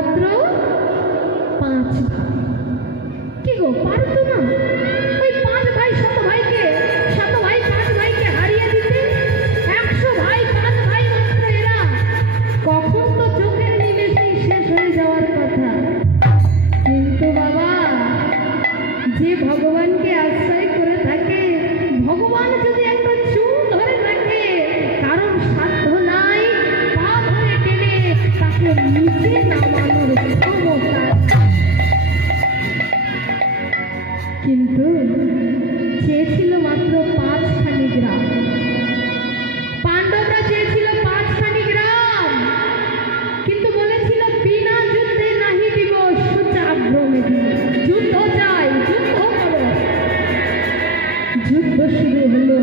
মাত্র 5 ভাই। কি গো, পারতো না ওই 5 ভাই 7 ভাইকে, 7 ভাই 5 ভাইকে হারিয়ে দিতে? 100 ভাই 5 ভাই মাত্র এরা, কখন তো চোখের নিমেষেই শেষ হয়ে যাওয়ার কথা। কিন্তু বাবা, যে ভগবানকে আশ্রয় করে থাকে, ভগবান যদি একটা চুল ধরে রাখে, কারণ সাধ্য নাই পা ধরে টেনে তাকে নিচে নামানোর ক্ষমতা। কিন্তু চেয়েছিল মাত্র 5খানি গ্রাম। পাণ্ডবরা চেয়েছিল 5খানি গ্রাম, কিন্তু বলেছিল বিনা যুদ্ধে নাহি দিব সুচাগ্রমে। যুদ্ধ চাই, যুদ্ধ করো। যুদ্ধ শুরু হলো।